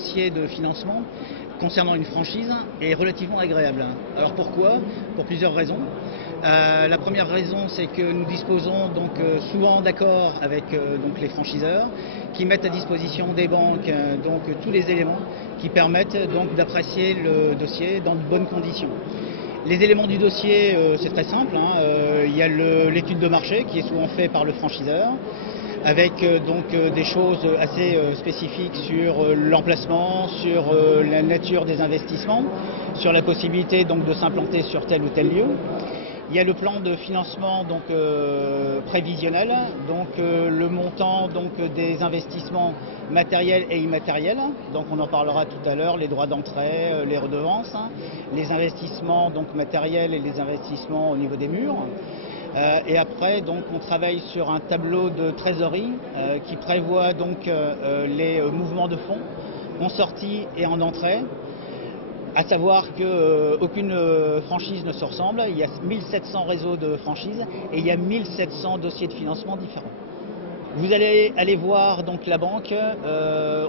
dossier de financement concernant une franchise est relativement agréable. Alors pourquoi? Pour plusieurs raisons. La première raison, c'est que nous disposons donc souvent d'accords avec donc les franchiseurs qui mettent à disposition des banques donc tous les éléments qui permettent donc d'apprécier le dossier dans de bonnes conditions. Les éléments du dossier, c'est très simple, il y a l'étude de marché qui est souvent faite par le franchiseur, avec donc des choses assez spécifiques sur l'emplacement, sur la nature des investissements, sur la possibilité donc de s'implanter sur tel ou tel lieu. Il y a le plan de financement donc prévisionnel, donc le montant donc des investissements matériels et immatériels. Donc on en parlera tout à l'heure, les droits d'entrée, les redevances, les investissements donc matériels et les investissements au niveau des murs. Et après, donc, on travaille sur un tableau de trésorerie qui prévoit donc les mouvements de fonds en sortie et en entrée. À savoir qu'aucune franchise ne se ressemble. Il y a 1700 réseaux de franchises et il y a 1700 dossiers de financement différents. Vous allez aller voir donc la banque,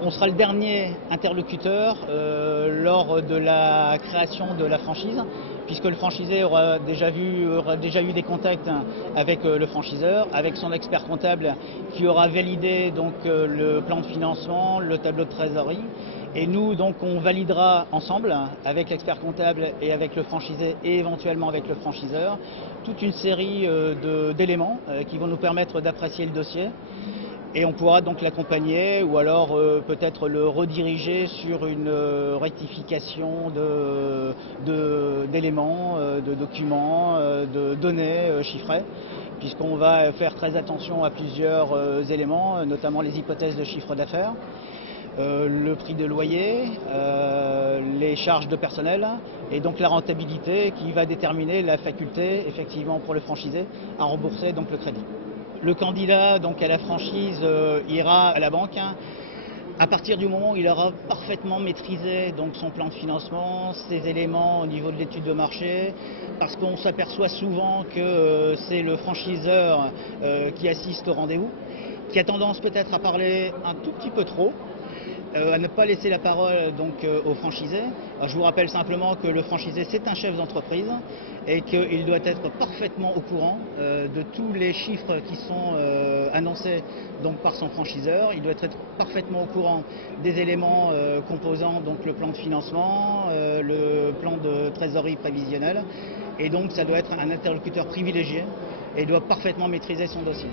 on sera le dernier interlocuteur lors de la création de la franchise, puisque le franchisé aura déjà eu des contacts avec le franchiseur, avec son expert comptable qui aura validé donc le plan de financement, le tableau de trésorerie. Et nous, donc, on validera ensemble, avec l'expert comptable et avec le franchisé et éventuellement avec le franchiseur, toute une série d'éléments qui vont nous permettre d'apprécier le dossier. Et on pourra donc l'accompagner ou alors peut-être le rediriger sur une rectification d'éléments, de documents, de données chiffrées, puisqu'on va faire très attention à plusieurs éléments, notamment les hypothèses de chiffre d'affaires. Le prix de loyer, les charges de personnel et donc la rentabilité qui va déterminer la faculté effectivement pour le franchisé à rembourser donc le crédit. Le candidat donc à la franchise ira à la banque à partir du moment où il aura parfaitement maîtrisé donc son plan de financement, ses éléments au niveau de l'étude de marché, parce qu'on s'aperçoit souvent que c'est le franchiseur qui assiste au rendez-vous, qui a tendance peut-être à parler un tout petit peu trop, à ne pas laisser la parole donc au franchisé. Alors, je vous rappelle simplement que le franchisé c'est un chef d'entreprise et qu'il doit être parfaitement au courant de tous les chiffres qui sont annoncés donc par son franchiseur. Il doit être parfaitement au courant des éléments composant donc le plan de financement, le plan de trésorerie prévisionnelle, et donc ça doit être un interlocuteur privilégié et il doit parfaitement maîtriser son dossier.